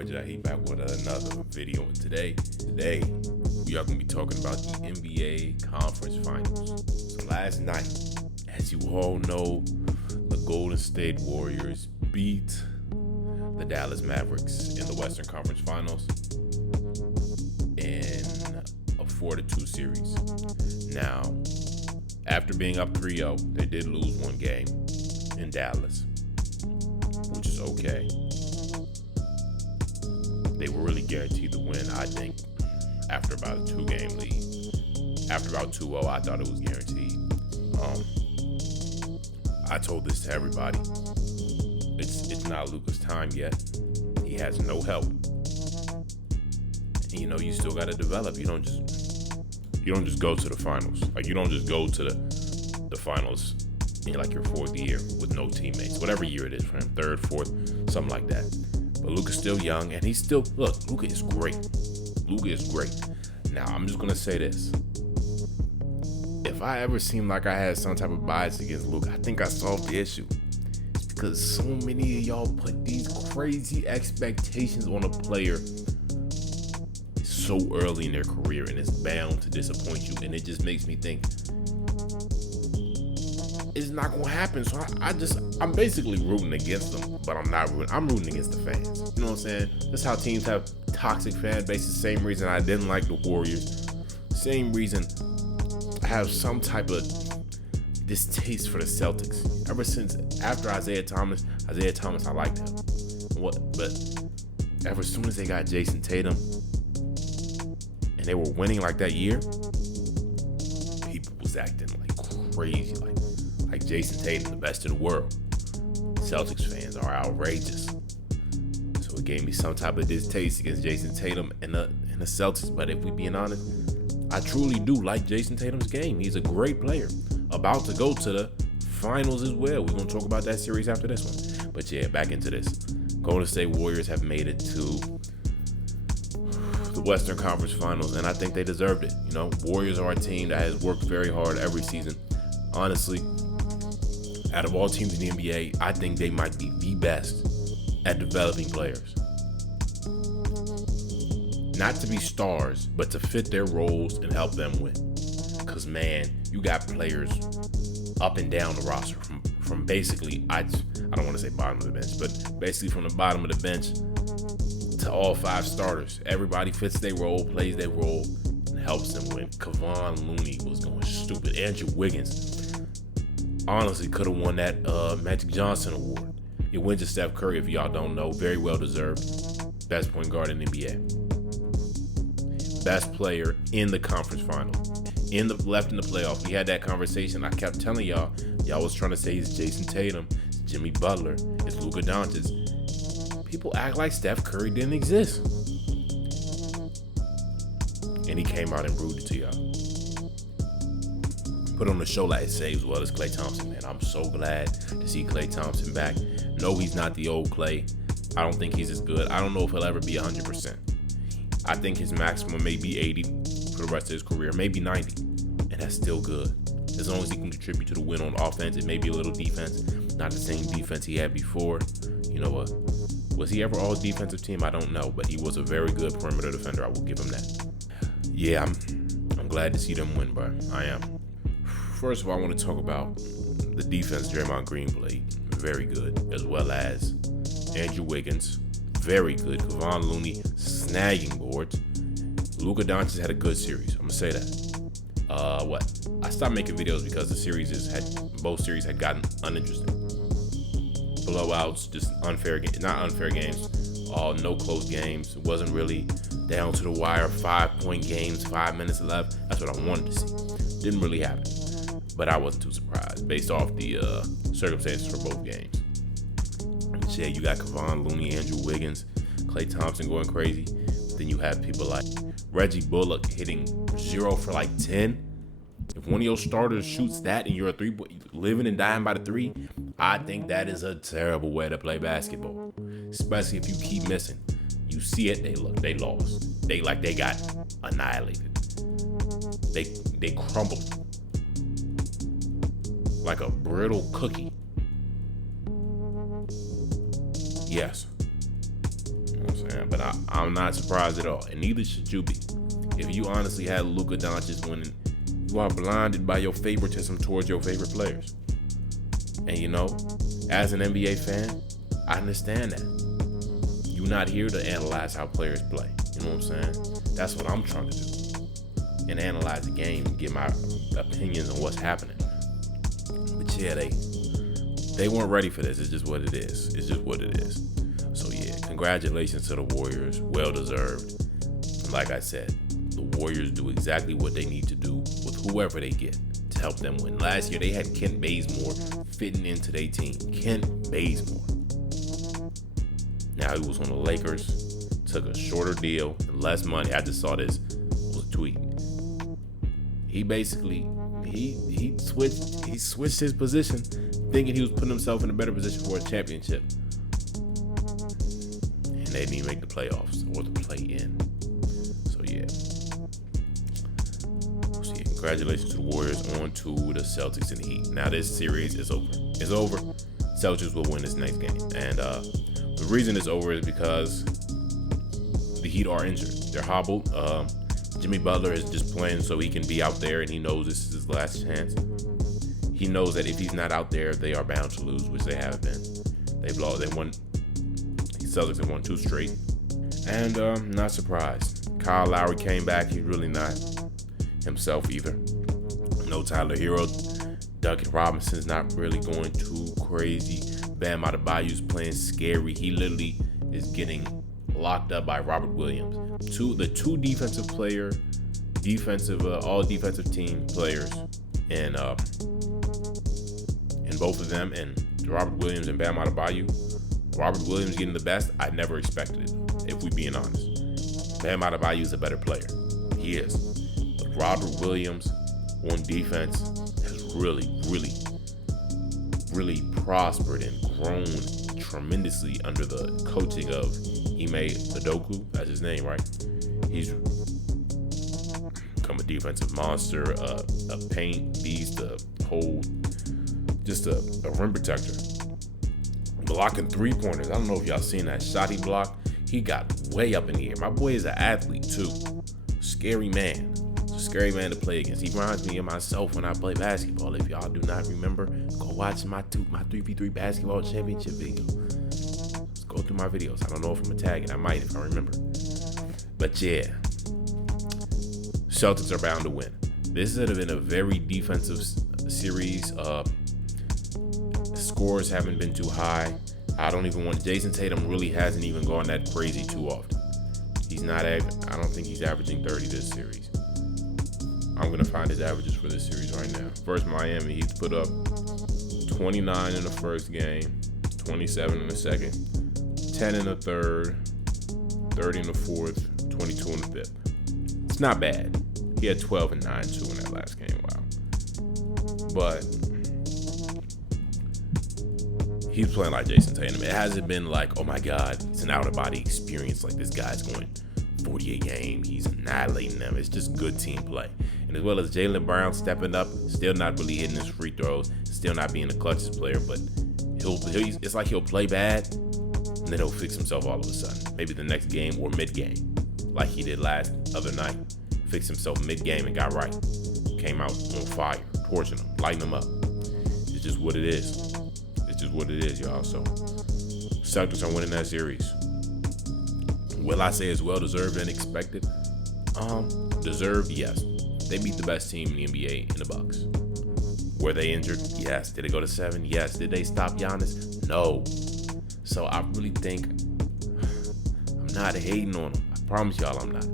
boy Jahi back with another video. And today we are going to be talking about the NBA Conference Finals. So last night, as you all know, the Golden State Warriors beat the Dallas Mavericks in the Western Conference Finals in a 4-2 series. Now, after being up 3-0, they did lose one game in Dallas, which is okay. They were really guaranteed to win, I think, after about a 2-game lead. After about 2-0, I thought it was guaranteed. I told this to everybody. It's not Luka's time yet. He has no help. And, you still got to develop. You don't just go to the finals. Like, you don't just go to the finals in like your fourth year with no teammates. Whatever year it is for him, third, fourth, something like that. But Luka's still young, and Luka is great. Luka is great. Now, I'm just going to say this. If I ever seemed like I had some type of bias against Luka, I think I solved the issue. It's because so many of y'all put these crazy expectations on a player so early in their career, and it's bound to disappoint you. And it just makes me think it's not going to happen. So I'm basically rooting against them, but I'm rooting against the fans. You know what I'm saying? That's how teams have toxic fan bases. Same reason I didn't like the Warriors. Same reason I have some type of distaste for the Celtics. Ever since after Isaiah Thomas, I liked him. But ever soon as they got Jason Tatum and they were winning like that year, people was acting like crazy, like Jason Tatum, the best in the world. Celtics fans are outrageous. So it gave me some type of distaste against Jason Tatum and the Celtics. But if we being honest, I truly do like Jason Tatum's game. He's a great player. About to go to the finals as well. We're going to talk about that series after this one. But yeah, back into this. Golden State Warriors have made it to the Western Conference Finals, and I think they deserved it. Warriors are a team that has worked very hard every season. Honestly, out of all teams in the NBA, I think they might be the best at developing players. Not to be stars, but to fit their roles and help them win. Because, man, you got players up and down the roster from basically, I don't want to say bottom of the bench, but basically from the bottom of the bench to all 5 starters. Everybody fits their role, plays their role, and helps them win. Kevon Looney was going stupid. Andrew Wiggins honestly could have won that Magic Johnson award. It went to Steph Curry, if y'all don't know. Very well deserved. Best point guard in the NBA. Best player in the conference final. Left in the playoffs. We had that conversation. I kept telling y'all was trying to say it's Jason Tatum, it's Jimmy Butler, it's Luka Doncic. People act like Steph Curry didn't exist. And he came out and proved it to y'all. Put on the show like say as well as Klay Thompson, man. I'm so glad to see Klay Thompson back. No, he's not the old Klay. I don't think he's as good. I don't know if he'll ever be 100%. I think his maximum may be 80 for the rest of his career, maybe 90. And that's still good. As long as he can contribute to the win on offense and maybe a little defense. Not the same defense he had before. Was he ever all defensive team? I don't know, but he was a very good perimeter defender. I will give him that. Yeah, I'm glad to see them win, bro. I am. First of all, I want to talk about the defense Draymond Green played. Very good. As well as Andrew Wiggins. Very good. Kevon Looney snagging boards. Luka Doncic had a good series. I'm going to say that. I stopped making videos because both series had gotten uninteresting. Blowouts, just not unfair games. No close games. It wasn't really down to the wire. 5-point games, 5 minutes left. That's what I wanted to see. Didn't really happen. But I wasn't too surprised based off the circumstances for both games. Yeah, you got Kevon Looney, Andrew Wiggins, Klay Thompson going crazy. Then you have people like Reggie Bullock hitting 0 for like 10. If one of your starters shoots that and you're a living and dying by the 3, I think that is a terrible way to play basketball. Especially if you keep missing. You see it, they lost. They got annihilated. They crumbled like a brittle cookie. Yes. You know what I'm man. But I'm not surprised at all, and neither should you be. If you honestly had Luka Doncic winning, you are blinded by your favoritism towards your favorite players. And as an NBA fan, I understand that. You're not here to analyze how players play. You know what I'm saying? That's what I'm trying to do. And analyze the game and give my opinions on what's happening. But yeah, they weren't ready for this. It's just what it is. It's just what it is. So yeah, congratulations to the Warriors. Well deserved. Like I said, the Warriors do exactly what they need to do with whoever they get to help them win. Last year, they had Kent Bazemore fitting into their team. Kent Bazemore. Now he was on the Lakers, took a shorter deal and less money. I just saw this was a tweet. He basically he switched his position, thinking he was putting himself in a better position for a championship. And they didn't even make the playoffs or the play-in. So yeah. Congratulations to the Warriors. On to the Celtics and the Heat. Now this series is over. It's over. Celtics will win this next game. And the reason it's over is because the Heat are injured. They're hobbled. Jimmy Butler is just playing so he can be out there, and he knows this is his last chance. He knows that if he's not out there, they are bound to lose, which they have been. They won. The Celtics have won 2 straight. And not surprised. Kyle Lowry came back. He's really not himself either. No Tyler Hero. Duncan Robinson's not really going too crazy. Bam Adebayo's playing scary. He literally is getting locked up by Robert Williams. The two all defensive team players, and both of them, and Robert Williams and Bam Adebayo. Robert Williams getting the best, I never expected it, if we being honest. Bam Adebayo is a better player. He is. But Robert Williams on defense has really, really, really prospered and grown tremendously under the coaching of Ime Udoka. That's his name, right? He's become a defensive monster, a paint beast, just a rim protector. Blocking 3-pointers. I don't know if y'all seen that shot he blocked. He got way up in the air. My boy is an athlete too. Scary man. Scary man to play against. He reminds me of myself when I play basketball. If y'all do not remember, go watch my 3v3 basketball championship video. Let's go through my videos. I don't know if I'm gonna tag it. I might if I remember. But yeah, Celtics are bound to win. This would have been a very defensive series. Scores haven't been too high. I don't even want. Jason Tatum really hasn't even gone that crazy too often. He's not. I don't think he's averaging 30 this series. I'm gonna find his averages for this series right now. First, Miami. He's put up 29 in the first game, 27 in the second, 10 in the third, 30 in the fourth, 22 in the fifth. It's not bad. He had 12 and 9 too in that last game. Wow. But he's playing like Jason Tatum. It hasn't been like, oh my God, it's an out-of-body experience. Like this guy's going 48 games. He's annihilating them. It's just good team play. And as well as Jaylen Brown stepping up, still not really hitting his free throws, still not being the clutchest player, but it's like he'll play bad, and then he'll fix himself all of a sudden. Maybe the next game or mid-game, like he did other night. Fixed himself mid-game and got right. Came out on fire, torching them, lighting them up. It's just what it is. It's just what it is, y'all. So, Celtics are winning that series. Will I say it's well-deserved and expected? Deserved, yes. They beat the best team in the NBA in the Bucks. Were they injured? Yes. Did it go to 7? Yes. Did they stop Giannis? No. So I really think I'm not hating on them. I promise y'all I'm not.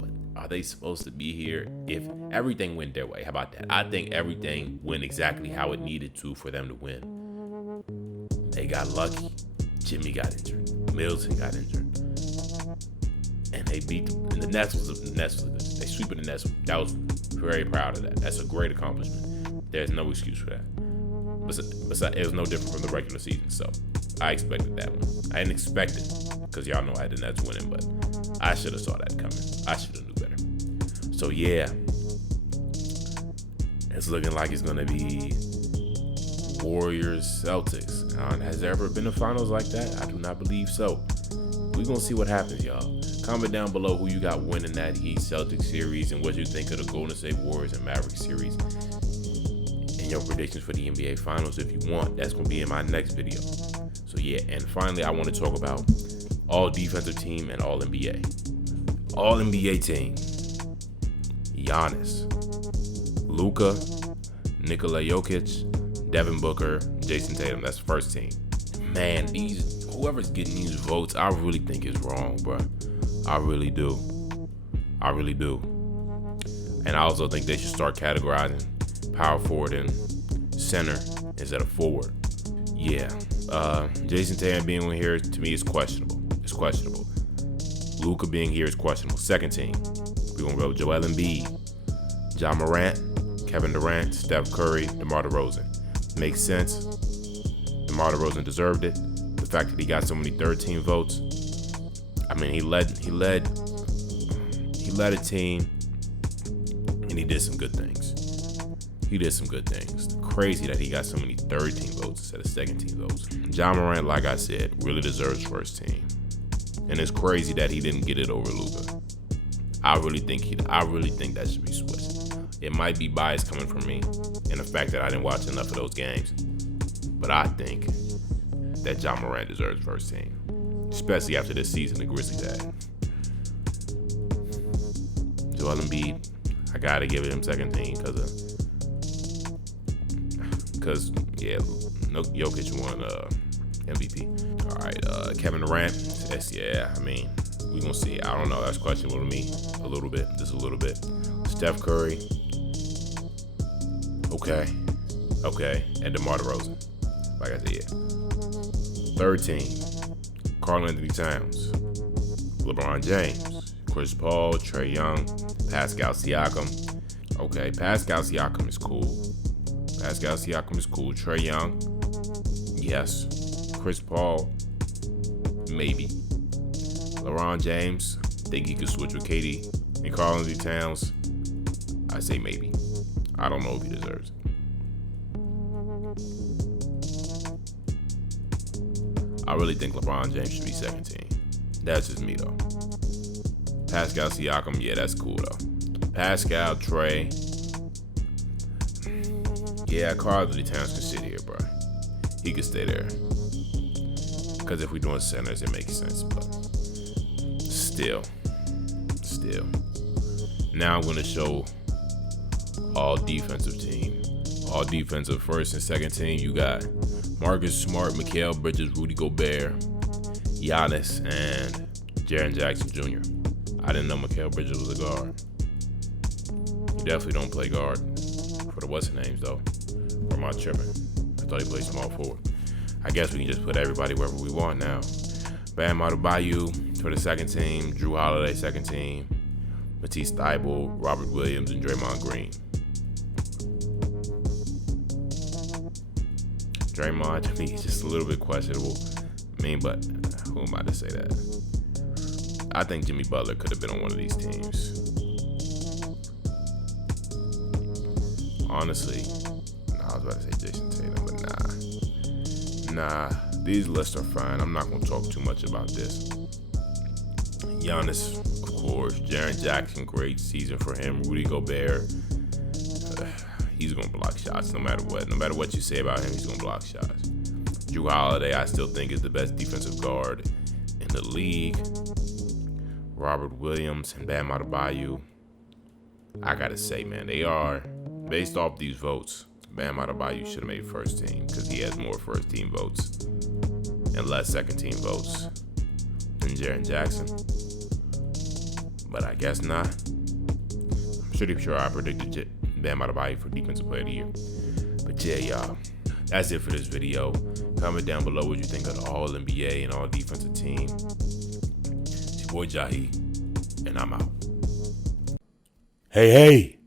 But are they supposed to be here if everything went their way? How about that? I think everything went exactly how it needed to for them to win. They got lucky. Jimmy got injured. Middleton got injured. And they beat them. And the Nets was good. They sweeping the Nets. That was very proud of that. That's a great accomplishment. There's no excuse for that. Besides, it was no different from the regular season. So I expected that one. I didn't expect it because y'all know I had the Nets winning, but I should have saw that coming. I should have knew better. So yeah, it's looking like it's gonna be Warriors Celtics. Has there ever been a finals like that? I do not believe so. we're going to see what happens, y'all. Comment down below who you got winning that Heat Celtics series and what you think of the Golden State Warriors and Mavericks series. And your predictions for the NBA Finals if you want. That's going to be in my next video. So yeah, and finally, I want to talk about all defensive team and all NBA. All NBA team. Giannis, Luka, Nikola Jokic, Devin Booker, Jason Tatum. That's the first team. Man, whoever's getting these votes, I really think is wrong, bro. I really do. And I also think they should start categorizing power forward and center instead of forward. Yeah. Jason Tatum being here to me is questionable. It's questionable. Luka being here is questionable. Second team, we're gonna go Joel Embiid, Ja Morant, Kevin Durant, Steph Curry, DeMar DeRozan. Makes sense. DeMar DeRozan deserved it. The fact that he got so many third-team votes. I mean, he led a team, and he did some good things. Crazy that he got so many third-team votes instead of second-team votes. Ja Morant, like I said, really deserves first team, and it's crazy that he didn't get it over Luka. I really think that should be switched. It might be bias coming from me, and the fact that I didn't watch enough of those games, but I think that Ja Morant deserves first team, especially after this season the Grizzlies had. Joel Embiid, I gotta give him second team because Jokic won MVP. All right, Kevin Durant, I mean, we gonna see. I don't know. That's questionable to me a little bit, just a little bit. Steph Curry, okay, and DeMar DeRozan. Like I said, yeah. Third team, Karl-Anthony Towns, LeBron James, Chris Paul, Trae Young, Pascal Siakam. Okay, Pascal Siakam is cool. Trae Young, yes. Chris Paul, maybe. LeBron James, think he could switch with KD. And Karl-Anthony Towns, I say maybe. I don't know if he deserves it. I really think LeBron James should be second team. That's just me though. Pascal Siakam, yeah, that's cool though. Pascal, Trae. Yeah, Karl-Anthony Towns can sit here, bro. He can stay there. Because if we're doing centers, it makes sense. But still. Now I'm going to show all defensive team. All defensive first and second team. You got Marcus Smart, Mikal Bridges, Rudy Gobert, Giannis, and Jaren Jackson Jr. I didn't know Mikal Bridges was a guard. He definitely don't play guard for the what's-her-names, though. Or am I tripping? I thought he played small forward. I guess we can just put everybody wherever we want now. Bam Adebayo for the second team, Drew Holiday second team, Matisse Thybulle, Robert Williams, and Draymond Green. Draymond, to me, is just a little bit questionable. I mean, but who am I to say that? I think Jimmy Butler could have been on one of these teams. Honestly, I was about to say Jason Tatum, but nah. These lists are fine. I'm not going to talk too much about this. Giannis, of course. Jaren Jackson, great season for him. Rudy Gobert, he's going to block shots no matter what. No matter what you say about him, he's going to block shots. Drew Holiday, I still think is the best defensive guard in the league. Robert Williams and Bam Adebayo. I got to say, man, they are, based off these votes, Bam Adebayo should have made first team because he has more first team votes and less second team votes than Jaren Jackson. But I guess not. I'm pretty sure I predicted Bam Adebayo for Defensive Player of the Year. But yeah, y'all, that's it for this video. Comment down below what you think of the All NBA and All Defensive team. It's your boy Jahi, and I'm out. Hey,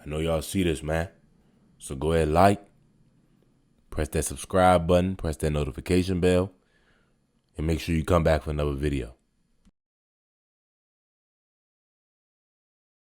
I know y'all see this, man. So go ahead, press that subscribe button, press that notification bell, and make sure you come back for another video.